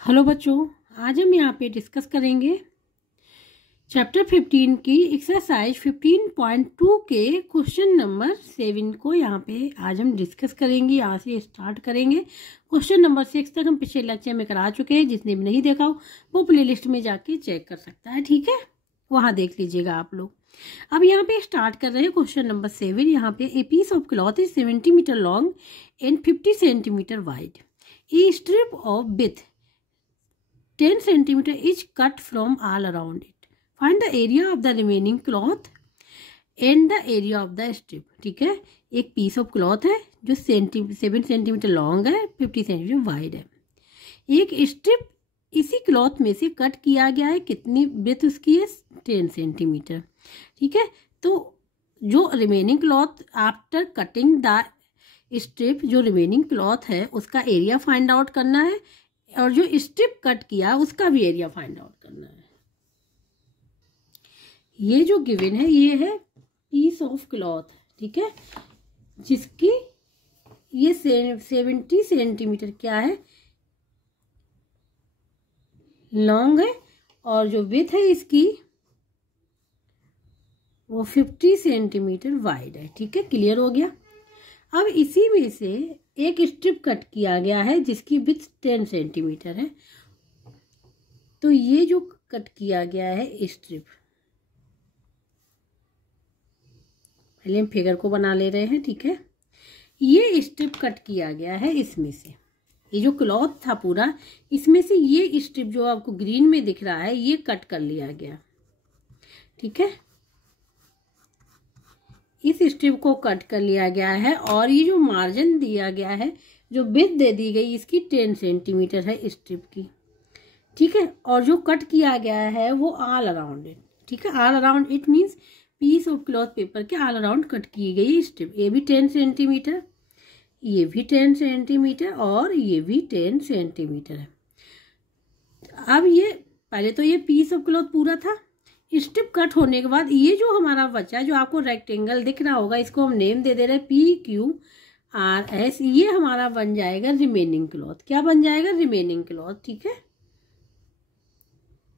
Hello बच्चों, आज हम यहाँ पे डिस्कस करेंगे चैप्टर 15 की एक्सरसाइज 15.2 के क्वेश्चन नंबर 7 को। यहाँ पे आज हम डिस्कस करेंगे, यहाँ से स्टार्ट करेंगे। क्वेश्चन नंबर 6 तक हम पिछले लेक्चर में करा चुके हैं। जिसने भी नहीं देखा हो वो प्लेलिस्ट में जाके चेक कर सकता है, ठीक है, वहाँ देख लीजिएगा आप लोग। अब यहाँ पे स्टार्ट कर रहे हैं क्वेश्चन नंबर 7। यहाँ पे a piece of cloth is 70 metre long and 50 centimetre wide. A strip of with 10 centimeter is cut from all around it. Find the area of the remaining cloth and the area of the strip. ठीक है, एक piece of cloth है जो 7 centimetre long है, 50 centimetre wide है। एक strip इसी cloth में से कट किया गया है, कितनी ब्रेथ उसकी है, 10 सेंटीमीटर। ठीक है, तो जो remaining cloth after cutting the strip, जो रिमेनिंग क्लॉथ है उसका एरिया फाइंड आउट करना है और जो स्ट्रिप कट किया उसका भी एरिया फाइंड आउट करना है। ये जो गिवन है ये है पीस ऑफ क्लॉथ, ठीक है, जिसकी ये 70 सेंटीमीटर क्या है, लॉन्ग है, और जो विड्थ है इसकी वो 50 सेंटीमीटर वाइड है। ठीक है, क्लियर हो गया। अब इसी में से एक स्ट्रिप कट किया गया है जिसकी विड्थ 10 सेंटीमीटर है। तो ये जो कट किया गया है स्ट्रिप, पहले हम फिगर को बना ले रहे हैं, ठीक है। ये स्ट्रिप कट किया गया है इसमें से, ये जो क्लॉथ था पूरा, इसमें से ये स्ट्रिप जो आपको ग्रीन में दिख रहा है ये कट कर लिया गया, ठीक है। इस स्ट्रिप को कट कर लिया गया है और ये जो मार्जिन दिया गया है, जो विड्थ दे दी गई इसकी 10 सेंटीमीटर है स्ट्रिप की, ठीक है। और जो कट किया गया है वो ऑल अराउंड इट, ठीक है। All around it means piece of cloth paper के ऑल अराउंड कट की गई स्ट्रिप। ये भी 10 सेंटीमीटर, ये भी 10 सेंटीमीटर और ये भी 10 सेंटीमीटर है। अब ये पहले तो ये पीस ऑफ क्लॉथ पूरा था, स्ट्रिप कट होने के बाद ये जो हमारा बचा, जो आपको रेक्टेंगल दिख रहा होगा, इसको हम नेम दे रहे हैं PQRS। ये हमारा बन जाएगा रिमेनिंग क्लॉथ। क्या बन जाएगा? रिमेनिंग क्लॉथ, ठीक है,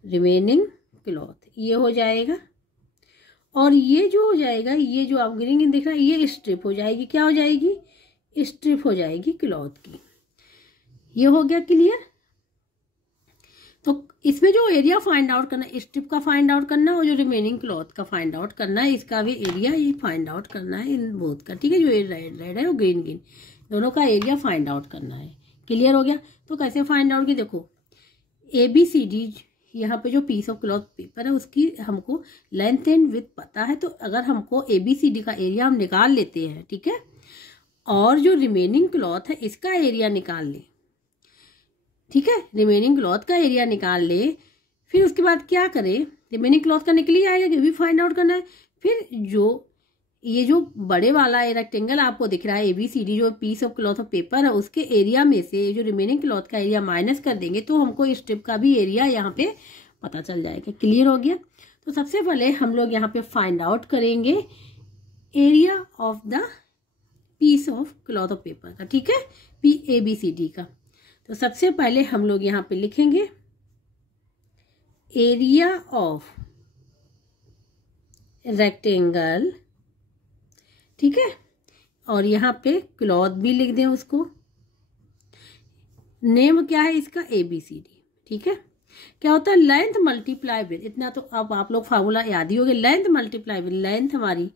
रिमेनिंग क्लॉथ ये हो जाएगा। और ये जो हो जाएगा, ये जो आप ग्रीन दिख रहा है, ये स्ट्रिप हो जाएगी। क्या हो जाएगी? स्ट्रिप हो जाएगी क्लॉथ की। ये हो गया क्लियर। तो इसमें जो एरिया फाइंड आउट करना है, स्ट्रिप का फाइंड आउट करना है और जो रिमेनिंग क्लॉथ का फाइंड आउट करना है, इसका भी एरिया ये फाइंड आउट करना है इन बोथ का, ठीक है। जो ये रेड रेड है और ग्रीन ग्रीन, दोनों का एरिया फाइंड आउट करना है। क्लियर हो गया। तो कैसे फाइंड आउट की, देखो ABCD, यहाँ पे जो पीस ऑफ क्लॉथ पेपर है उसकी हमको लेंथ एंड विड्थ पता है। तो अगर हमको ABCD का एरिया हम निकाल लेते हैं, ठीक है, और जो रिमेनिंग क्लॉथ है इसका एरिया निकाल ले, ठीक है, रिमेनिंग क्लॉथ का एरिया निकाल ले, फिर उसके बाद क्या करें, रिमेनिंग क्लॉथ का निकल ही आएगा, ये भी फाइंड आउट करना है। फिर जो ये जो बड़े वाला रेक्टेंगल आपको दिख रहा है ABCD, जो piece of cloth of paper है, उसके एरिया में से जो रिमेनिंग क्लॉथ का एरिया माइनस कर देंगे तो हमको स्ट्रिप का भी एरिया यहाँ पे पता चल जाएगा। क्लियर हो गया। तो सबसे पहले हम लोग यहाँ पे फाइंड आउट करेंगे area of the piece of cloth of paper का, ठीक है, ABCD का। तो सबसे पहले हम लोग यहाँ पे लिखेंगे एरिया ऑफ रेक्टेंगल, ठीक है, और यहाँ पे क्लॉथ भी लिख दें उसको। नेम क्या है इसका? ABCD, ठीक है। क्या होता है? Length multiply width. इतना तो अब आप लोग फार्मूला याद ही होगा, लेंथ मल्टीप्लाई विड्थ। लेंथ हमारी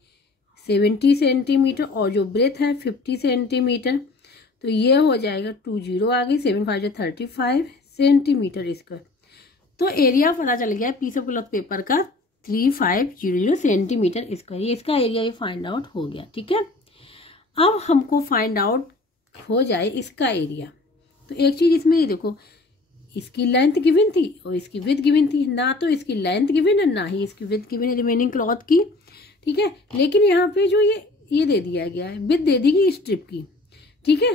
70 सेंटीमीटर और जो ब्रेथ है 50 सेंटीमीटर। तो ये हो जाएगा 20 आ गई, 7 5 35 सेंटीमीटर स्क्वायर। तो एरिया पता चल गया पीस ऑफ क्लॉथ पेपर का 3500 सेंटीमीटर स्क्वायर। ये इसका एरिया ये फाइंड आउट हो गया, ठीक है। अब हमको फाइंड आउट हो जाए इसका एरिया। तो एक चीज इसमें ये देखो, इसकी लेंथ गिवन थी और इसकी विड्थ गिवन थी। ना तो इसकी लेंथ गिवन है, ना ही इसकी विड्थ गिवन है रिमेनिंग क्लॉथ की, ठीक है। लेकिन यहाँ पे जो ये दे दिया गया है, विड्थ दे दी गई स्ट्रिप की, ठीक है।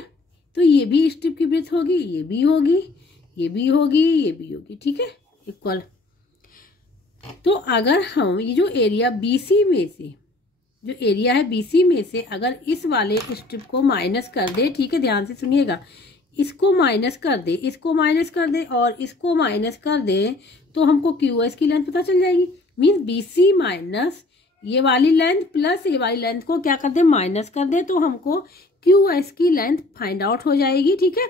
तो ये भी स्ट्रिप की ब्रेथ होगी, ये भी होगी, ये भी होगी, ये भी होगी, ठीक है, इक्वल। तो अगर हम ये जो एरिया BC में से, जो एरिया है BC में से अगर इस वाले स्ट्रिप को माइनस कर दे, ठीक है, ध्यान से सुनिएगा, इसको माइनस कर दे, इसको माइनस कर दे और इसको माइनस कर दे तो हमको क्यू एस की लेंथ पता चल जाएगी। मीन्स बी सी माइनस ये वाली लेंथ प्लस ये वाली लेंथ को क्या कर दे, माइनस कर दे, तो हमको क्यू एस की लेंथ फाइंड आउट हो जाएगी। ठीक है,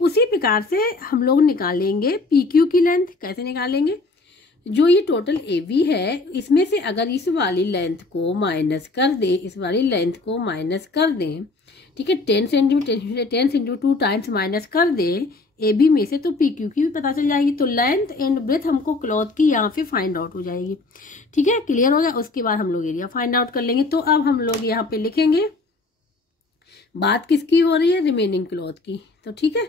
उसी प्रकार से हम लोग निकालेंगे पी क्यू की लेंथ। कैसे निकालेंगे, जो ये टोटल ए बी है इसमें से अगर इस वाली लेंथ को माइनस कर दे, इस वाली लेंथ को माइनस कर दें, ठीक है, 10 सेंटीमीटर 10 इंटू 2 टाइम्स माइनस कर दे ए बी में से, तो पी क्यू की भी पता चल जाएगी। तो लेंथ एंड ब्रेथ हमको क्लॉथ की यहाँ पे फाइंड आउट हो जाएगी। ठीक है, क्लियर हो गया। उसके बाद हम लोग एरिया फाइंड आउट कर लेंगे। तो अब हम लोग यहाँ पे लिखेंगे, बात किसकी हो रही है, रिमेनिंग क्लॉथ की। तो ठीक है,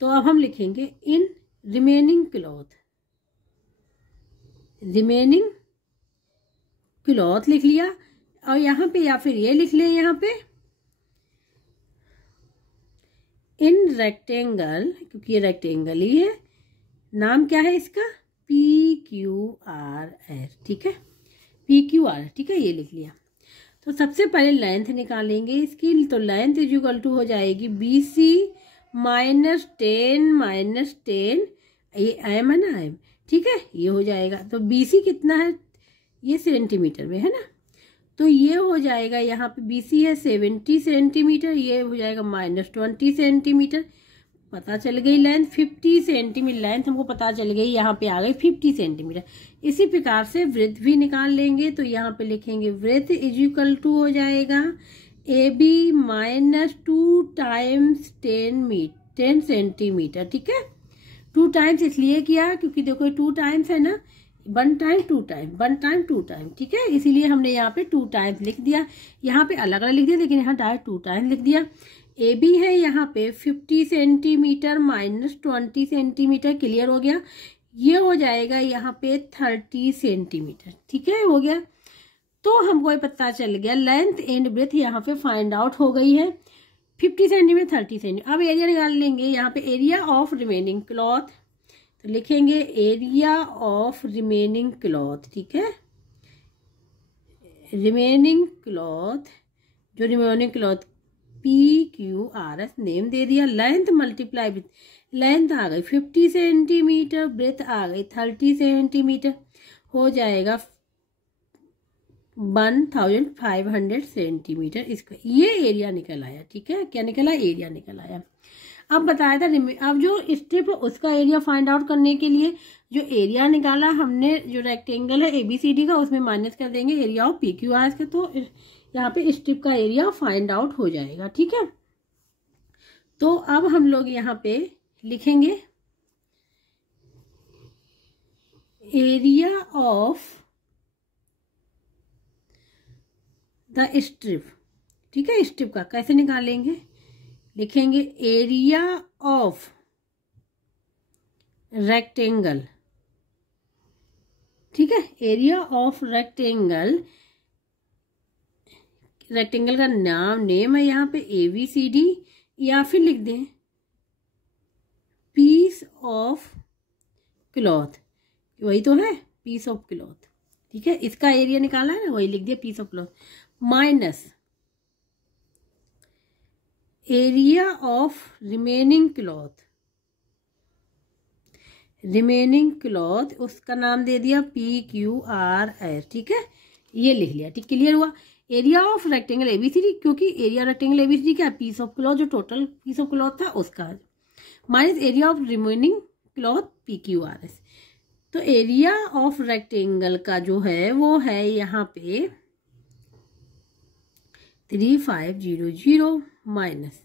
तो अब हम लिखेंगे in remaining cloth, remaining cloth लिख लिया। और यहाँ पे या फिर ये लिख लें, यहाँ पे इन रेक्टेंगल, क्योंकि ये रेक्टेंगल ही है, नाम क्या है इसका, पी क्यू आर एस। ठीक है, पी क्यू आर, ठीक है, ये लिख लिया। तो सबसे पहले लेंथ निकालेंगे इसकी। तो लेंथ इज इक्वल टू हो जाएगी बी सी माइनस 10 ये एम है ना, एम, ठीक है, ये हो जाएगा। तो बी सी कितना है, ये सेंटीमीटर में है ना, तो ये हो जाएगा यहाँ पे बी सी है 70 सेंटीमीटर, ये हो जाएगा -20 सेंटीमीटर। पता चल गई लेंथ 50 सेंटीमीटर, लेंथ हमको पता चल गई, यहाँ पे आ गई 50 सेंटीमीटर। इसी प्रकार से वृत्त भी निकाल लेंगे। तो यहाँ पे लिखेंगे वृत्त इज इक्वल टू हो जाएगा ए बी -2 टाइम्स 10 सेंटीमीटर। ठीक है, 2 टाइम्स इसलिए किया क्योंकि देखो 2 टाइम्स है ना, 1 टाइम 2 टाइम 1 टाइम 2 टाइम, ठीक है, इसीलिए हमने यहाँ पे 2 टाइम्स लिख दिया। यहाँ पे अलग अलग लिख दिया, लेकिन यहाँ डायरेक्ट 2 टाइम्स लिख दिया। ए बी है यहाँ पे 50 सेंटीमीटर -20 सेंटीमीटर, क्लियर हो गया। ये हो जाएगा यहाँ पे 30 सेंटीमीटर, ठीक है, हो गया। तो हमको ये पता चल गया लेंथ एंड ब्रेथ यहाँ पे फाइंड आउट हो गई है, 50 सेंटीमीटर 30 सेंटीमीटर। अब एरिया निकाल लेंगे। यहाँ पे एरिया ऑफ रिमेनिंग क्लॉथ, तो लिखेंगे एरिया ऑफ रिमेनिंग क्लॉथ, ठीक है, रिमेनिंग क्लॉथ, जो remaining cloth P Q R S name दे दिया। लेंथ मल्टीप्लाई विथ, लेंथ आ गई 50 सेंटीमीटर, ब्रेथ आ गई 30 सेंटीमीटर, हो जाएगा 1500 सेंटीमीटर। इसका ये एरिया निकल आया। ठीक है, क्या निकला, एरिया निकल आया। अब बताया था, अब जो स्ट्रिप उसका एरिया फाइंड आउट करने के लिए जो एरिया निकाला हमने, जो रेक्टेंगल है ABCD का, उसमें माइनस कर देंगे एरिया ऑफ PQR का, तो यहाँ पे स्ट्रिप का एरिया फाइंड आउट हो जाएगा। ठीक है, तो अब हम लोग यहाँ पे लिखेंगे एरिया ऑफ द स्ट्रिप। ठीक है, स्ट्रिप का कैसे निकालेंगे, लिखेंगे एरिया ऑफ रेक्टेंगल। ठीक है, एरिया ऑफ रेक्टेंगल, रेक्टेंगल का नेम है यहाँ पे ABCD, या फिर लिख दें पीस ऑफ क्लॉथ, वही तो है, पीस ऑफ क्लॉथ। ठीक है, इसका एरिया निकाला है ना, वही लिख दिया piece of cloth, minus area of remaining cloth, remaining cloth उसका नाम दे दिया PQRS। ठीक है, ये लिख लिया। ठीक, क्लियर हुआ। एरिया ऑफ रेक्टेंगल ABCD, क्योंकि एरिया रेक्टेंगल ABCD क्या, पीस ऑफ क्लॉथ, जो टोटल पीस ऑफ क्लॉथ था उसका, minus area of remaining cloth PQRS। तो एरिया ऑफ रेक्टेंगल का जो है वो है यहाँ पे 3500 माइनस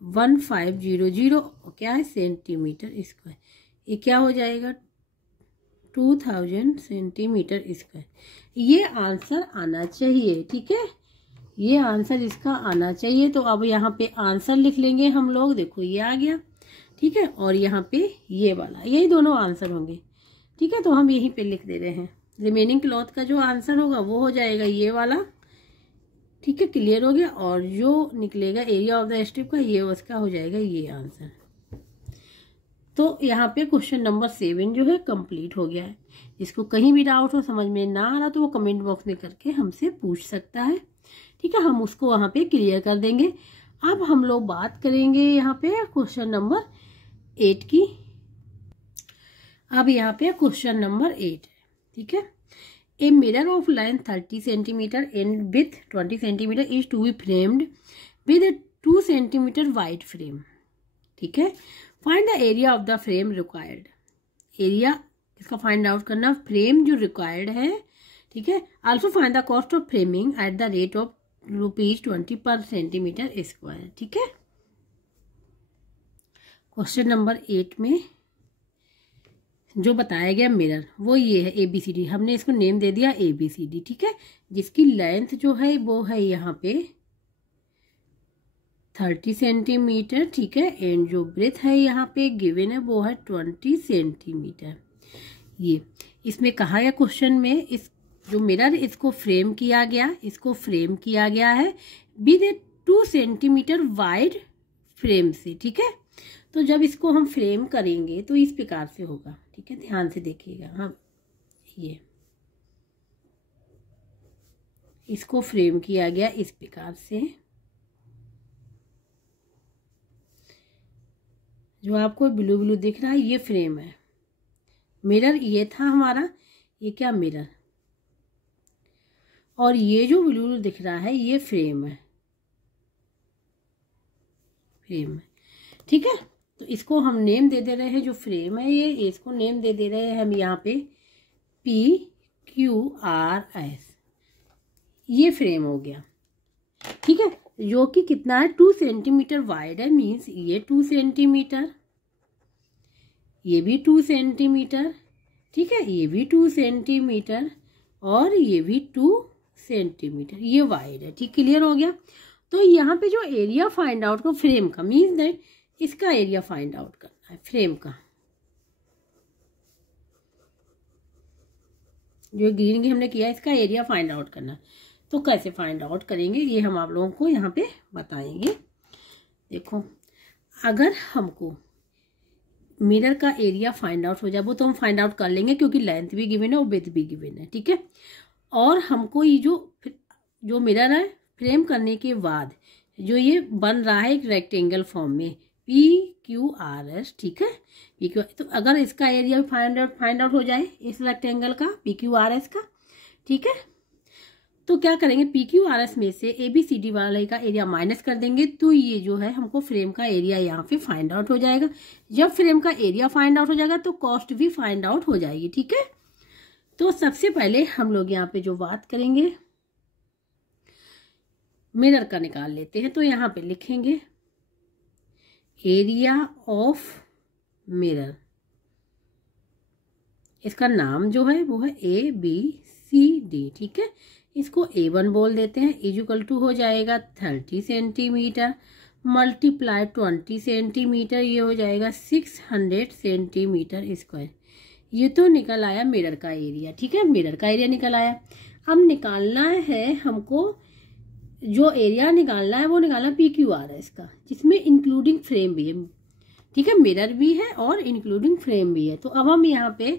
1500, क्या है, सेंटीमीटर स्क्वायर। ये क्या हो जाएगा, 2000 सेंटीमीटर स्क्वायर। ये आंसर आना चाहिए। ठीक है, ये आंसर इसका आना चाहिए। तो अब यहाँ पे आंसर लिख लेंगे हम लोग, देखो ये आ गया। ठीक है, और यहाँ पे ये वाला, यही दोनों आंसर होंगे। ठीक है, तो हम यहीं पे लिख दे रहे हैं, रिमेनिंग क्लॉथ का जो आंसर होगा वो हो जाएगा ये वाला। ठीक है, क्लियर हो गया। और जो निकलेगा एरिया ऑफ द स्ट्रिप का, ये उसका हो जाएगा ये आंसर। तो यहाँ पे क्वेश्चन नंबर 7 जो है कंप्लीट हो गया है। जिसको कहीं भी डाउट हो, समझ में ना आ रहा, तो वो कमेंट बॉक्स में करके हमसे पूछ सकता है। ठीक है, हम उसको वहाँ पे क्लियर कर देंगे। अब हम लोग बात करेंगे यहाँ पे क्वेश्चन नंबर 8 की। अब यहाँ पे क्वेश्चन नंबर 8 है, ठीक है। A mirror of length 30 centimetre and with 20 centimetre is to be framed with a 2 centimetre wide frame, ठीक है। Find the area of the frame required. Area इसका फाइंड आउट करना, फ्रेम जो रिक्वायर्ड है, ठीक है। Also find the cost of framing at the rate of ₹20 per centimetre square, ठीक है। क्वेश्चन नंबर 8 में जो बताया गया मिरर वो ये है ABCD, हमने इसको नेम दे दिया ABCD, ठीक है। जिसकी लेंथ जो है वो है यहाँ पे 30 सेंटीमीटर, ठीक है। एंड जो ब्रेथ है यहाँ पे गिवन है वो है 20 सेंटीमीटर। ये इसमें कहा गया क्वेश्चन में, इस जो मिरर इसको फ्रेम किया गया, इसको फ्रेम किया गया है with a 2 centimetre wide frame से, ठीक है। तो जब इसको हम फ्रेम करेंगे तो इस प्रकार से होगा, ठीक है। ध्यान से देखिएगा, हाँ ये इसको फ्रेम किया गया इस प्रकार से। जो आपको ब्लू ब्लू दिख रहा है ये फ्रेम है। मिरर ये था हमारा, ये क्या मिरर, और ये जो ब्लू ब्लू दिख रहा है ये फ्रेम है, फ्रेम है, ठीक है। तो इसको हम नेम दे रहे हैं, जो फ्रेम है ये इसको नेम दे रहे हैं हम यहाँ पे PQRS, ये फ्रेम हो गया, ठीक है। जो कि कितना है 2 सेंटीमीटर वाइड है, मीन्स ये 2 सेंटीमीटर, ये भी 2 सेंटीमीटर, ठीक है, ये भी 2 सेंटीमीटर और ये भी 2 सेंटीमीटर, ये वाइड है, ठीक। क्लियर हो गया। तो यहाँ पे जो एरिया फाइंड आउट को फ्रेम का, मीन्स दैट इसका एरिया फाइंड आउट करना है, फ्रेम का। जो ग्रीन की हमने किया इसका एरिया फाइंड आउट करना, तो कैसे फाइंड आउट करेंगे ये हम आप लोगों को यहाँ पे बताएंगे। देखो, अगर हमको मिरर का एरिया फाइंड आउट हो जाए, वो तो हम फाइंड आउट कर लेंगे क्योंकि लेंथ भी गिवन है और विड्थ भी गिवन है, ठीक है। और हमको ये जो मिरर है फ्रेम करने के बाद जो ये बन रहा है एक रेक्टेंगल फॉर्म में PQRS, ठीक है। PQ, तो अगर इसका एरिया फाइंड आउट हो जाए इस रेक्टेंगल का PQRS का, ठीक है, तो क्या करेंगे PQRS में से ABCD वाले का एरिया माइनस कर देंगे, तो ये जो है हमको फ्रेम का एरिया यहाँ पे फाइंड आउट हो जाएगा। जब फ्रेम का एरिया फाइंड आउट हो जाएगा तो कॉस्ट भी फाइंड आउट हो जाएगी, ठीक है। तो सबसे पहले हम लोग यहाँ पे जो बात करेंगे मिरर का निकाल लेते हैं। तो यहाँ पे लिखेंगे एरिया ऑफ मिरर, इसका नाम जो है वो है ABCD, ठीक है। इसको A1 बोल देते हैं, इक्वल टू हो जाएगा 30 सेंटीमीटर मल्टीप्लाई 20 सेंटीमीटर, ये हो जाएगा 600 सेंटीमीटर स्क्वायर। ये तो निकल आया मिरर का एरिया, ठीक है, मिरर का एरिया निकल आया। अब निकालना है हमको, जो एरिया निकालना है वो निकालना PQRS का, जिसमें इंक्लूडिंग फ्रेम भी है, ठीक है, मिरर भी है और इंक्लूडिंग फ्रेम भी है। तो अब हम यहाँ पे,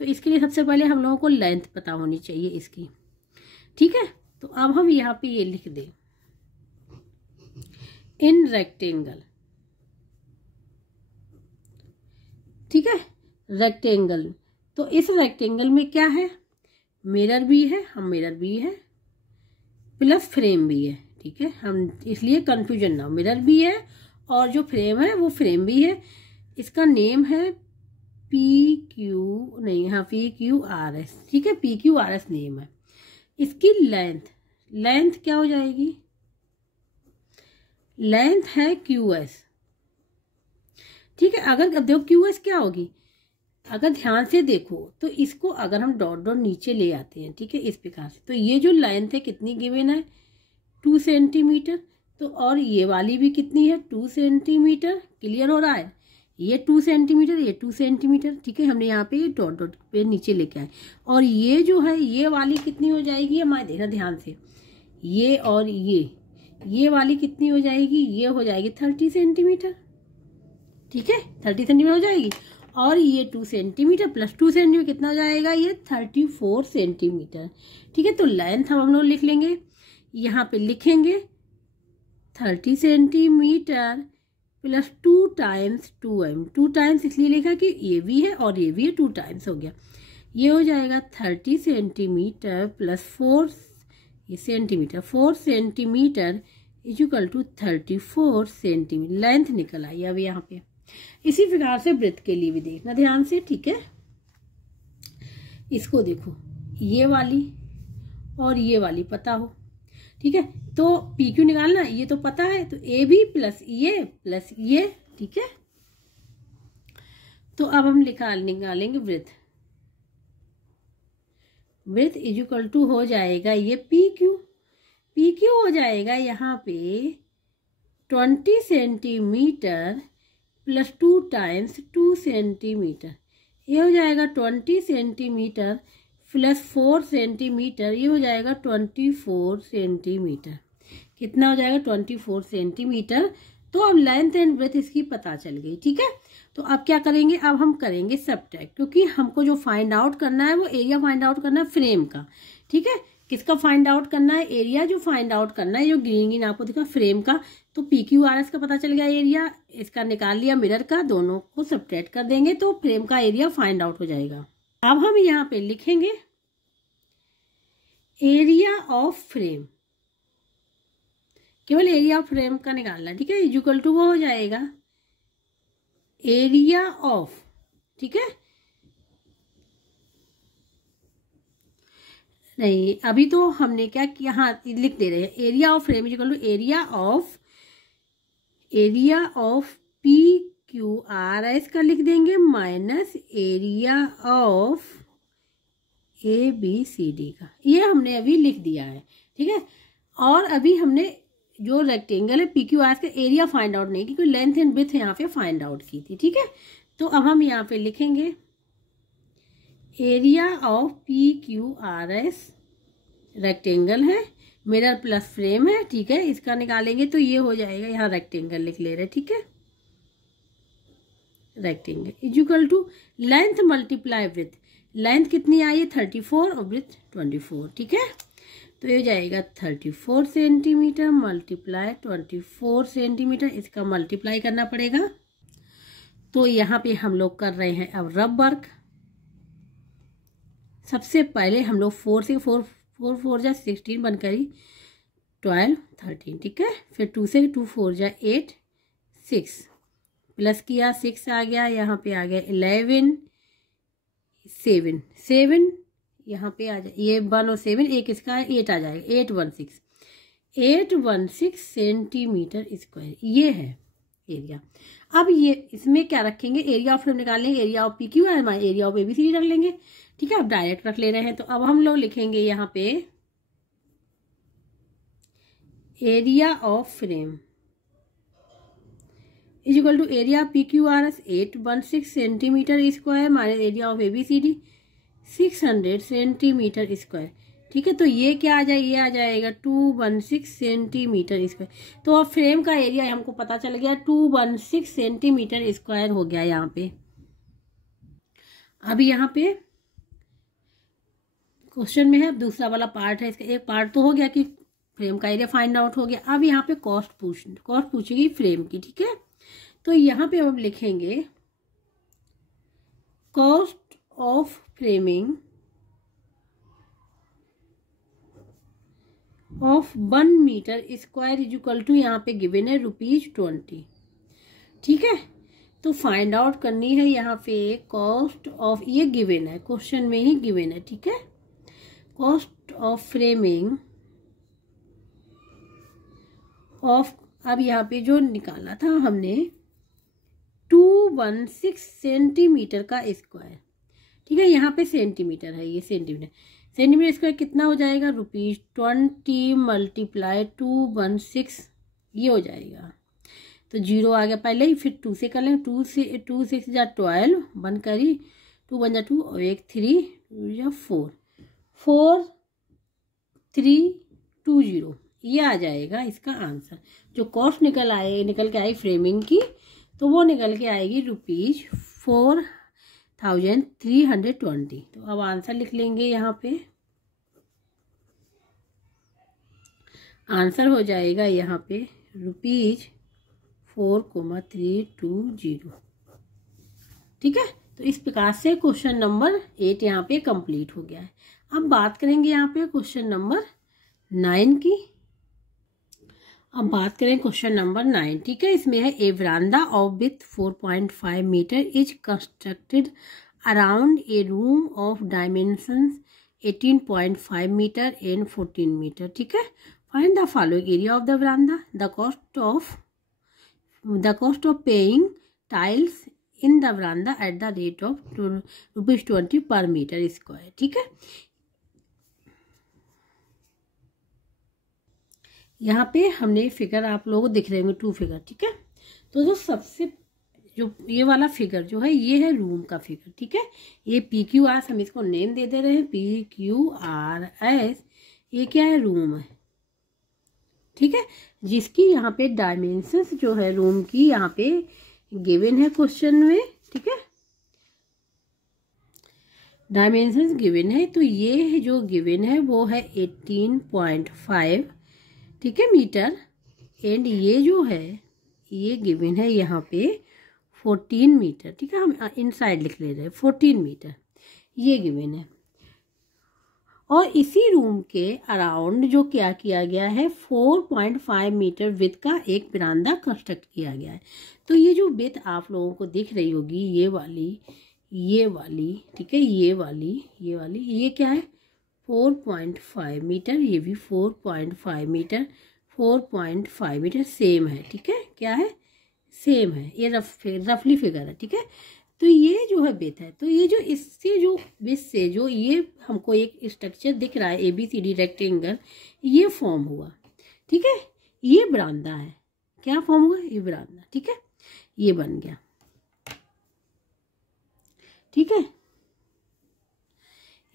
तो इसके लिए सबसे पहले हम लोगों को लेंथ पता होनी चाहिए इसकी, ठीक है। तो अब हम यहाँ पे ये लिख दें इन रेक्टेंगल, ठीक है, रेक्टेंगल। तो इस रेक्टेंगल में क्या है, मिरर भी है, हम मिरर भी है प्लस फ्रेम भी है, ठीक है। हम इसलिए कंफ्यूजन ना, मिरर भी है और जो फ्रेम है वो फ्रेम भी है। इसका नेम है PQRS, ठीक है, PQRS नेम है। इसकी लेंथ क्या हो जाएगी, लेंथ है QS, ठीक है। अगर अब देखो QS क्या होगी, अगर ध्यान से देखो तो इसको अगर हम डॉट डॉट नीचे ले आते हैं, ठीक है, इस प्रकार से, तो ये जो लेंथ है कितनी गिवन है 2 सेंटीमीटर, तो और ये वाली भी कितनी है 2 सेंटीमीटर। क्लियर हो रहा है, ये 2 सेंटीमीटर, ये 2 सेंटीमीटर, ठीक है। हमने यहाँ पे डॉट डॉट पे नीचे लेके आए, और ये जो है ये वाली कितनी हो जाएगी, हमारे देखना ध्यान से, ये और ये वाली कितनी हो जाएगी, ये हो जाएगी 30 सेंटीमीटर, ठीक है, 30 सेंटीमीटर हो जाएगी। और ये 2 सेंटीमीटर प्लस 2 सेंटीमीटर कितना हो जाएगा, ये 34 सेंटीमीटर, ठीक है। तो लेंथ हम लोग लिख लेंगे, यहाँ पे लिखेंगे 30 centimetre plus 2 times 2m, 2 times इसलिए लिखा कि ये भी है और ये भी है, 2 टाइम्स हो गया। ये हो जाएगा 30 centimetre plus 4 centimetre, 4 centimetre equal to 34 centimetre length निकल आई अब यहाँ पे। इसी प्रकार से वृत्त के लिए भी देखना ध्यान से, ठीक है। इसको देखो, ये वाली और ये वाली पता हो, ठीक है, तो PQ निकालना, ये तो पता है, तो AB प्लस ये, ठीक है। तो अब हम निकालेंगे वृत्त इक्वल टू हो जाएगा ये PQ हो जाएगा यहाँ पे 20 सेंटीमीटर प्लस 2 टाइम्स 2 सेंटीमीटर, ये हो जाएगा 20 सेंटीमीटर प्लस 4 सेंटीमीटर, ये हो जाएगा 24 सेंटीमीटर। कितना हो जाएगा? 24 सेंटीमीटर। तो अब लेंथ एंड ब्रेथ इसकी पता चल गई, ठीक है। तो अब क्या करेंगे? अब हम करेंगे सबट्रैक्ट, क्योंकि हमको जो फाइंड आउट करना है वो एरिया फाइंड आउट करना है फ्रेम का, ठीक है। किसका फाइंड आउट करना है? एरिया जो फाइंड आउट करना है, जो ग्रीन आपको दिखा फ्रेम का। तो PQRS का पता चल गया एरिया, इसका निकाल लिया मिरर का, दोनों को सबट्रैक्ट कर देंगे तो फ्रेम का एरिया फाइंड आउट हो जाएगा। अब हम यहाँ पे लिखेंगे एरिया ऑफ फ्रेम, केवल एरिया ऑफ फ्रेम का निकालना, ठीक है। इक्वल टू वो हो जाएगा एरिया ऑफ, ठीक है। नहीं, अभी तो हमने क्या किया, हाँ लिख दे रहे हैं area of frame equal to area of PQRS का लिख देंगे माइनस एरिया ऑफ ABCD का। ये हमने अभी लिख दिया है, ठीक है। और अभी हमने जो रेक्टेंगल है PQRS का एरिया फाइंड आउट नहीं, क्योंकि लेंथ एंड विड्थ यहाँ पे फाइंड आउट की थी, ठीक है। तो अब हम यहाँ पे लिखेंगे एरिया ऑफ PQRS, रेक्टेंगल है, मिरर प्लस फ्रेम है, ठीक है। इसका निकालेंगे तो ये हो जाएगा, यहाँ रेक्टेंगल लिख ले रहे, ठीक है। Rectangle equal to length multiply width, length कितनी आई है 34 और विड्थ 24, ठीक है। तो ये जाएगा 34 सेंटीमीटर मल्टीप्लाई 24 सेंटीमीटर, इसका मल्टीप्लाई करना पड़ेगा। तो यहाँ पे हम लोग कर रहे हैं अब रब वर्क। सबसे पहले हम लोग 4 से 4 जा 16 बनकर ही 12 13, ठीक है। फिर 2 से 2 4 जा 8 6 प्लस किया 6 आ गया, यहाँ पे आ गया 11 7 यहाँ पे आ जाए, ये 1 और 7 एक इसका 8 आ जाएगा, 816 सेंटीमीटर स्क्वायर, ये है एरिया। अब ये इसमें क्या रखेंगे? एरिया ऑफ फ्रेम निकालेंगे, एरिया ऑफ PQ है हमारे, एरिया ऑफ ABCD रख लेंगे, ठीक है। अब डायरेक्ट रख ले रहे हैं। तो अब हम लोग लिखेंगे यहाँ पे area of frame is equal to area PQRS 816 centimetre square minus area of ABCD 600 centimetre square, ठीक है। तो ये क्या आ जाए? ये आ जाएगा 216 सेंटीमीटर स्क्वायर। तो अब फ्रेम का एरिया हमको पता चल गया 216 सेंटीमीटर स्क्वायर हो गया यहाँ पे। अब यहाँ पे क्वेश्चन में है, दूसरा वाला पार्ट है इसका। एक पार्ट तो हो गया कि फ्रेम का एरिया फाइंड आउट हो गया। अब यहाँ पे कॉस्ट पूछेगी फ्रेम की, ठीक है। तो यहाँ पे अब लिखेंगे cost of framing of 1 metre square equal to, यहाँ पे गिवन है ₹20, ठीक है। तो फाइंड आउट करनी है यहाँ पे कॉस्ट ऑफ, ये गिवन है क्वेश्चन में ही गिवन है, ठीक है। कॉस्ट ऑफ फ्रेमिंग ऑफ, अब यहाँ पे जो निकाला था हमने 216 सेंटीमीटर का स्क्वायर, ठीक है। यहाँ पे सेंटीमीटर है, ये सेंटीमीटर स्क्वायर कितना हो जाएगा? ₹20 मल्टीप्लाई 216, ये हो जाएगा। तो 0 आ गया पहले ही, फिर 2 से कर लेंगे, 2 से 2 6 जा 12 बन करी, 2 बन जा 2 और 1 3 या 4 4320, ये आ जाएगा इसका आंसर। जो कॉस्ट निकल के आई फ्रेमिंग की, तो वो निकल के आएगी ₹4320। तो अब आंसर लिख लेंगे यहाँ पे। आंसर हो जाएगा यहाँ पे ₹4,320। ठीक है, तो इस प्रकार से क्वेश्चन नंबर 8 यहाँ पे कंप्लीट हो गया है। अब बात करेंगे यहाँ पे क्वेश्चन नंबर 9 की। अब बात करें क्वेश्चन नंबर 9। ठीक है, इसमें है a veranda of with 4.5 metre is constructed around a room of dimensions 18.5 metre and 14 metre. ठीक है, find the following area of the veranda, the cost of paying tiles in the veranda at the rate of ₹20 per metre square. ठीक है, यहाँ पे हमने figure आप लोगों को दिख रहे होंगे 2 फिगर। ठीक है, तो जो ये वाला फिगर जो है ये है रूम का फिगर। ठीक है, ये PQRS हम इसको नेम दे रहे हैं, PQRS। ये क्या है, रूम है। ठीक है, जिसकी यहाँ पे डायमेंशंस जो है रूम की यहाँ पे गिवन है क्वेश्चन में। ठीक है, डायमेंशंस गिवन है, तो ये जो गिवन है वो है 18.5। ठीक है, मीटर। एंड ये जो है ये गिवन है यहाँ पे 14 मीटर। ठीक है, हम इनसाइड लिख ले रहे हैं 14 मीटर ये गिवन है। और इसी रूम के अराउंड जो क्या किया गया है 4.5 मीटर विथ का एक बरामदा कंस्ट्रक्ट किया गया है। तो ये जो विथ आप लोगों को दिख रही होगी ये वाली, ठीक है, ये वाली, ये क्या है 4.5 मीटर, ये भी 4.5 मीटर, 4.5 मीटर सेम है। ठीक है, क्या है, सेम है। ये रफली फिगर है। ठीक है, तो ये जो है बेथ है, तो ये जो इससे जो बेथ से जो ये हमको एक स्ट्रक्चर दिख रहा है ABCD रेक्टेंगल, ये फॉर्म हुआ। ठीक है, ये बरामदा है। क्या फॉर्म हुआ, ये बरामदा। ठीक है, ये बन गया। ठीक है,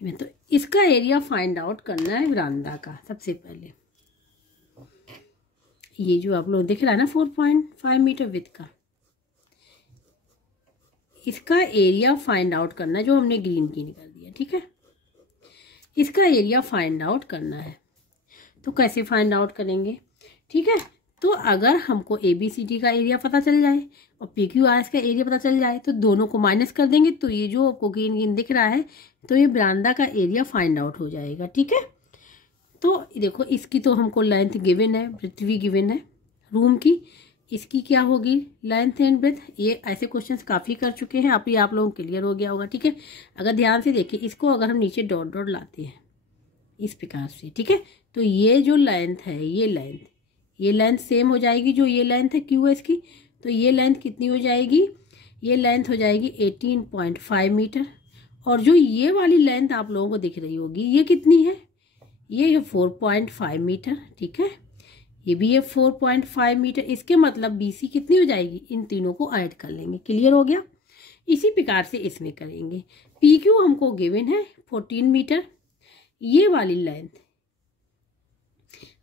तो इसका एरिया फाइंड आउट करना है बरामदा का। सबसे पहले ये जो आप लोग दिख रहा है ना 4.5 मीटर विथ का, इसका एरिया फाइंड आउट करना है, जो हमने ग्रीन की निकाल दिया। ठीक है, इसका एरिया फाइंड आउट करना है। तो कैसे फाइंड आउट करेंगे? ठीक है, तो अगर हमको ABCD का एरिया पता चल जाए और PQRS का एरिया पता चल जाए तो दोनों को माइनस कर देंगे, तो ये जो आपको ग्रीन दिख रहा है तो ये बरामदा का एरिया फाइंड आउट हो जाएगा। ठीक है, तो देखो इसकी तो हमको लेंथ गिवन है, पृथ्वी गिवन है रूम की, इसकी क्या होगी लेंथ एंड ब्रेथ। ये ऐसे क्वेश्चंस काफ़ी कर चुके हैं, आप लोगों को क्लियर हो गया होगा। ठीक है, अगर ध्यान से देखिए इसको, अगर हम नीचे डॉट डॉट लाते हैं इस प्रकार से, ठीक है, तो ये जो लेंथ है ये लेंथ सेम हो जाएगी जो ये लेंथ है QS की। तो ये लेंथ कितनी हो जाएगी, ये लेंथ हो जाएगी 18.5 मीटर। और जो ये वाली लेंथ आप लोगों को दिख रही होगी ये कितनी है, ये है 4.5 मीटर। ठीक है, ये भी है 4.5 मीटर। इसके मतलब BC कितनी हो जाएगी, इन तीनों को ऐड कर लेंगे। क्लियर हो गया। इसी प्रकार से इसमें करेंगे। PQ हमको गिवन है 14 मीटर, ये वाली लेंथ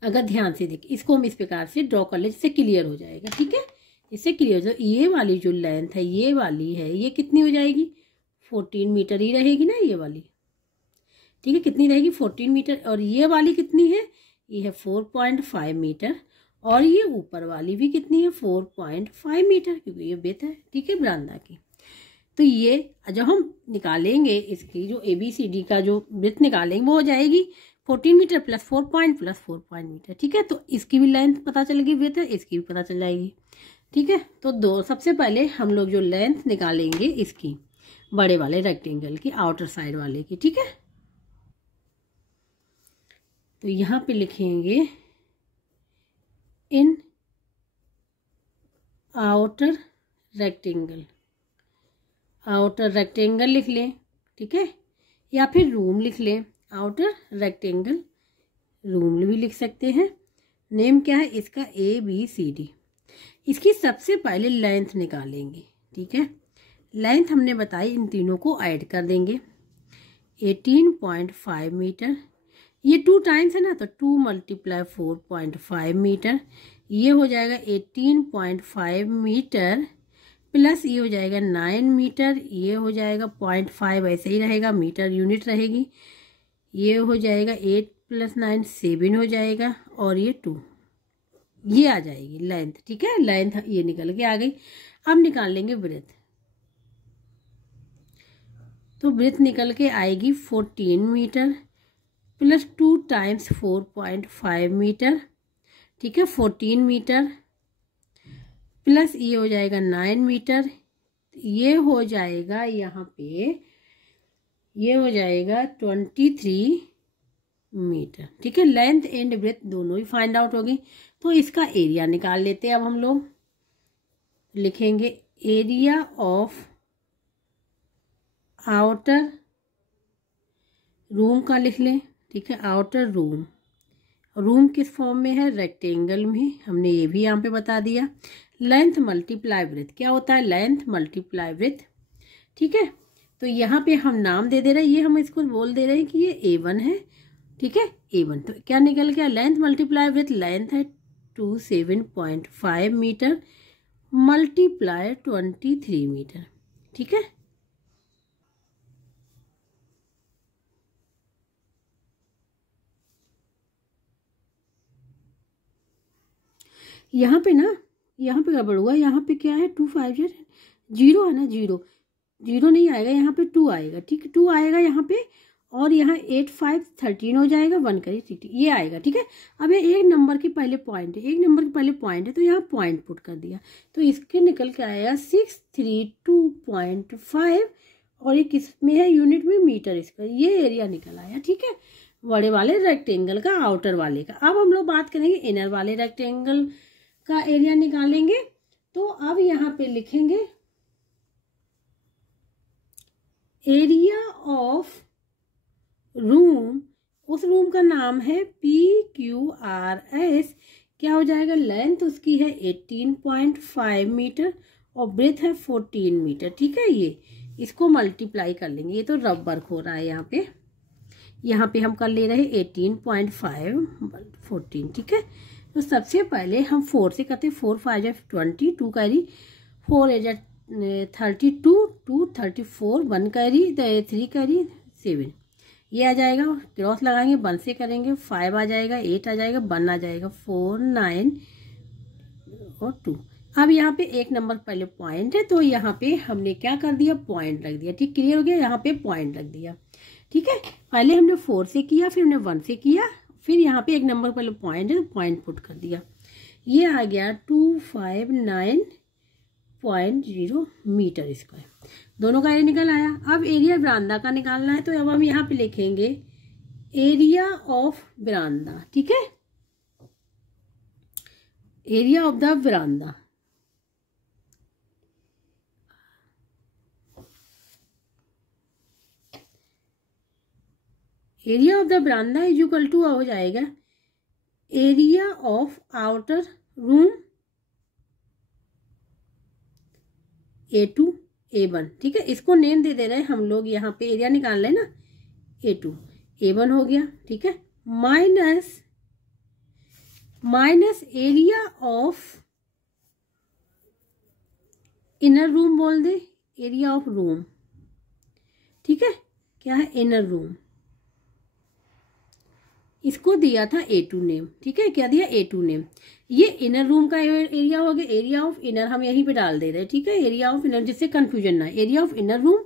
अगर ध्यान से देखिए इसको हम इस प्रकार से ड्रॉ कर ले, जिससे क्लियर हो जाएगा। ठीक है, इससे क्लियर हो जाए। ये वाली जो लेंथ है ये वाली है, ये कितनी हो जाएगी 14 मीटर ही रहेगी ना ये वाली। ठीक है, कितनी रहेगी 14 मीटर। और ये वाली कितनी है, ये है 4.5 मीटर। और ये ऊपर वाली भी कितनी है 4.5 मीटर, क्योंकि ये बेथ है। ठीक है, बरामदा की। तो ये जब हम निकालेंगे इसकी जो ABCD का जो ब्रेथ निकालेंगे वो हो जाएगी 14 मीटर प्लस 4 मीटर। ठीक है, तो इसकी भी लेंथ पता चलेगी ब्रेथ है, इसकी भी पता चल जाएगी। ठीक है, तो सबसे पहले हम लोग जो लेंथ निकालेंगे इसकी बड़े वाले रेक्टेंगल की, आउटर साइड वाले की। ठीक है, तो यहाँ पे लिखेंगे इन आउटर रेक्टेंगल लिख लें। ठीक है, या फिर रूम लिख लें, आउटर रेक्टेंगल रूम भी लिख सकते हैं। नेम क्या है इसका ABCD। इसकी सबसे पहले लेंथ निकालेंगे। ठीक है, लेंथ हमने बताई, इन तीनों को ऐड कर देंगे। 18.5 मीटर, ये 2 टाइम्स है ना, तो 2 × 4.5 मीटर, ये हो जाएगा 18.5 मीटर प्लस ये हो जाएगा 9 मीटर, ये हो जाएगा 0.5 ऐसे ही रहेगा, मीटर यूनिट रहेगी। ये हो जाएगा 8 + 9 7 हो जाएगा, और ये 2, ये आ जाएगी लेंथ, ठीक है, लेंथ ये निकल के आ गई। अब निकाल लेंगे ब्रेथ, तो ब्रेथ निकल के आएगी 14 मीटर प्लस 2 टाइम्स 4.5 मीटर, ठीक है, 14 मीटर प्लस ये हो जाएगा 9 मीटर, ये हो जाएगा यहाँ पे, ये हो जाएगा 23 मीटर, ठीक है। लेंथ एंड ब्रेथ दोनों ही फाइंड आउट होगी। तो इसका एरिया निकाल लेते हैं। अब हम लोग लिखेंगे एरिया ऑफ आउटर रूम का लिख लें, ठीक है, आउटर रूम, रूम किस फॉर्म में है, रेक्टेंगल में, हमने ये भी यहाँ पे बता दिया। लेंथ मल्टीप्लाई ब्रेथ, क्या होता है, लेंथ मल्टीप्लाई ब्रेथ, ठीक है। तो यहाँ पे हम नाम दे रहे हैं, ये हम इसको बोल दे रहे हैं कि ये A1 है, ठीक है, A1। तो क्या निकल गया, लेंथ मल्टीप्लाई ब्रेथ, लेंथ है 27.5 मीटर मल्टीप्लाई 23 मीटर, ठीक है। यहाँ पे ना, यहाँ पे गड़बड़ हुआ, यहाँ पे क्या है 250 जीरो है ना, जीरो जीरो नहीं आएगा, यहाँ पे 2 आएगा, ठीक है, 2 आएगा यहाँ पे, और यहाँ 8 5 13 हो जाएगा, 1 करिए 60 ये आएगा, ठीक है। अब ये एक नंबर के पहले पॉइंट है, एक नंबर के पहले पॉइंट है, तो यहाँ पॉइंट पुट कर दिया, तो इसके निकल के आएगा 632.5, और ये किस में है, यूनिट में, मीटर स्क्वायर, ये एरिया निकल आया, ठीक है, बड़े वाले रेक्टेंगल का, आउटर वाले का। अब हम लोग बात करेंगे इनर वाले रेक्टेंगल का एरिया निकालेंगे। तो अब यहाँ पे लिखेंगे एरिया ऑफ रूम, उस रूम का नाम है PQRS, क्या हो जाएगा, लेंथ उसकी है 18.5 मीटर और ब्रेथ है 14 मीटर, ठीक है। ये इसको मल्टीप्लाई कर लेंगे, ये तो रफ वर्क हो रहा है यहाँ पे हम कर ले रहे हैं 18.5 14, ठीक है। तो सबसे पहले हम 4 से करते, 4 5 20, 2 कैरी, 4 8 32, 2 34, 1 कैरी, 3 कैरी 7, ये आ जाएगा, क्रॉस लगाएंगे, 1 से करेंगे, 5 आ जाएगा, 8 आ जाएगा, 1 आ जाएगा, 4 9 और 2। अब यहाँ पे एक नंबर पहले पॉइंट है, तो यहाँ पे हमने क्या कर दिया, पॉइंट रख दिया, ठीक, क्लियर हो गया, यहाँ पे पॉइंट रख दिया, ठीक है। पहले हमने 4 से किया, फिर हमने 1 से किया, फिर यहाँ पे एक नंबर पहले पॉइंट है, तो पॉइंट पुट कर दिया, ये आ गया 259.0 मीटर स्क्वायर, दोनों का एरिया निकल आया। अब एरिया बरामदा का निकालना है, तो अब हम यहाँ पे लिखेंगे एरिया ऑफ बरामदा, ठीक है, एरिया ऑफ द बरामदा, एरिया ऑफ द बरामदा इज इक्वल टू हो जाएगा area of outer room A2 A1, ठीक है, इसको नेम दे रहे हैं हम लोग, यहाँ पे एरिया निकाल रहे हैं ना, A2 A1 हो गया, ठीक है, minus area of inner room बोल दे, एरिया ऑफ रूम, ठीक है, क्या है, इनर रूम, इसको दिया था A2 नेम, ठीक है, क्या दिया, A2 नेम, ये इनर रूम का एरिया हो गया, एरिया ऑफ इनर हम यहीं पे डाल दे रहे हैं, ठीक है, एरिया ऑफ इनर, जिससे कंफ्यूजन ना, एरिया ऑफ इनर रूम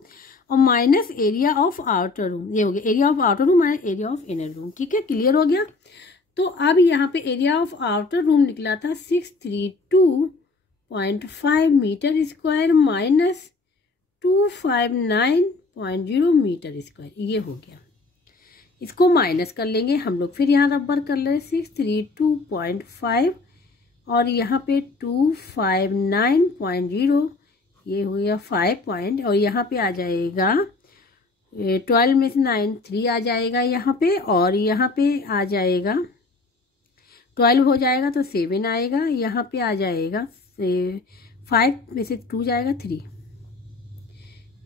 और minus area of outer room, ये हो गया area of outer room minus area of inner room, ठीक है, क्लियर हो गया। तो अब यहाँ पे एरिया ऑफ आउटर रूम निकला था 632.5 metre square minus 259.0 metre square, ये हो गया, इसको माइनस कर लेंगे हम लोग, फिर यहाँ रबर कर ले 632.5 और यहाँ पे 259.0, ये हो गया 5 पॉइंट, और यहाँ पे आ जाएगा 12 में से 9 3 आ जाएगा यहाँ पे, और यहाँ पे आ जाएगा 12 हो जाएगा तो 7 आएगा, यहाँ पे आ जाएगा 5 में से 2 जाएगा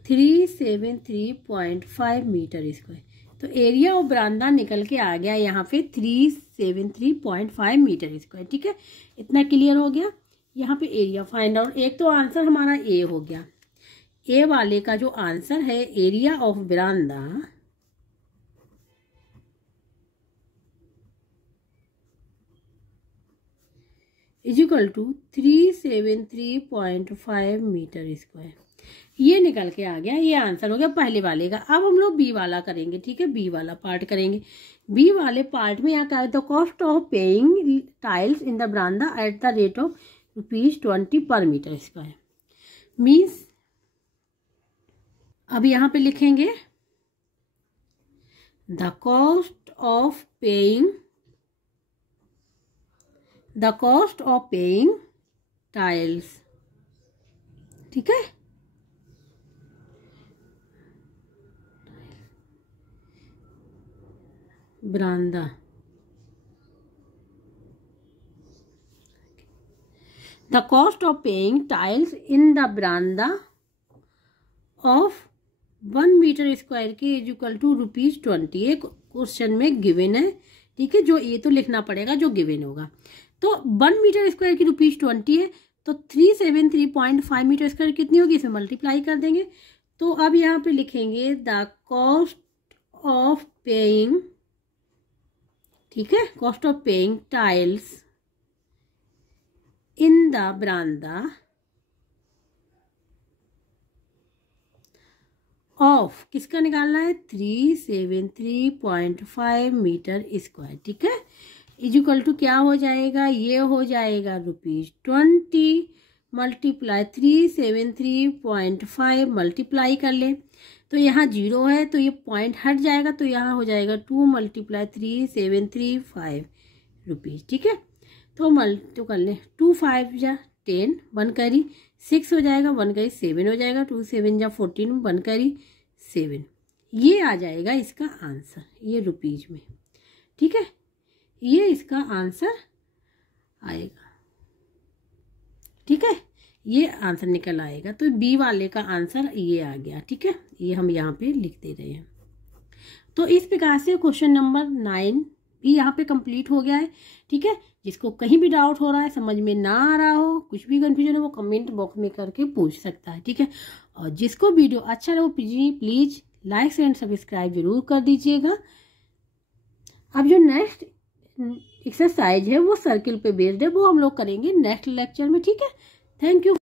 373.5 मीटर स्क्वायर। तो एरिया ऑफ बरामदा निकल के आ गया यहाँ पे 373.5 मीटर स्क्वायर, ठीक है, इतना क्लियर हो गया। यहाँ पे एरिया फाइंड आउट, एक तो आंसर हमारा ए हो गया, ए वाले का जो आंसर है एरिया ऑफ बरामदा is equal to 373.5 metre square. ये निकल के आ गया, ये आंसर हो गया पहले वाले का। अब हम लोग बी वाला करेंगे, ठीक है, बी वाला पार्ट करेंगे। बी वाले पार्ट में यहाँ क्या है, the cost of paying tiles in the बरामदा eight the rate of ₹20 per metre square. Means अब यहाँ पे लिखेंगे the cost of paying tiles, ठीक है, बरामदा, the cost of paying tiles in the बरामदा ऑफ 1 मीटर स्क्वायर के इज इक्वल टू ₹20। ये क्वेश्चन में गिवन है, ठीक है, जो ये तो लिखना पड़ेगा जो गिवन होगा। तो 1 मीटर स्क्वायर की ₹20 है, तो 373.5 मीटर स्क्वायर कितनी होगी, इसे मल्टीप्लाई कर देंगे। तो अब यहाँ पे लिखेंगे द कॉस्ट ऑफ पेइंग, ठीक है, cost of paying tiles in the बरामदा ऑफ, किसका निकालना है, 373.5 मीटर स्क्वायर, ठीक है, इज इक्वल टू क्या हो जाएगा, ये हो जाएगा ₹20 मल्टीप्लाई 373.5 मल्टीप्लाई कर ले, तो यहाँ 0 है तो ये पॉइंट हट जाएगा, तो यहाँ हो जाएगा 2 मल्टीप्लाई 373.5 रुपीज़, ठीक है। तो कर ले 2 5 जा 10, 1 करी 6 हो जाएगा, 1 करी 7 हो जाएगा, 2 7 जा 14, 1 करी 7, ये आ जाएगा इसका आंसर, ये रुपीज में, ठीक है, ये इसका आंसर आएगा, ठीक है, ये आंसर निकल आएगा। तो बी वाले का आंसर ये आ गया, ठीक है, ये हम यहाँ पे लिख दे रहे हैं। तो इस प्रकार से क्वेश्चन नंबर 9 भी यहाँ पे कंप्लीट हो गया है, ठीक है। जिसको कहीं भी डाउट हो रहा है, समझ में ना आ रहा हो, कुछ भी कंफ्यूजन हो, वो कमेंट बॉक्स में करके पूछ सकता है, ठीक है। और जिसको वीडियो अच्छा लगे प्लीज लाइक एंड सब्सक्राइब जरूर कर दीजिएगा। अब जो नेक्स्ट एक्सरसाइज है वो सर्किल पे बेस्ड है, वो हम लोग करेंगे नेक्स्ट लेक्चर में, ठीक है। Thank you.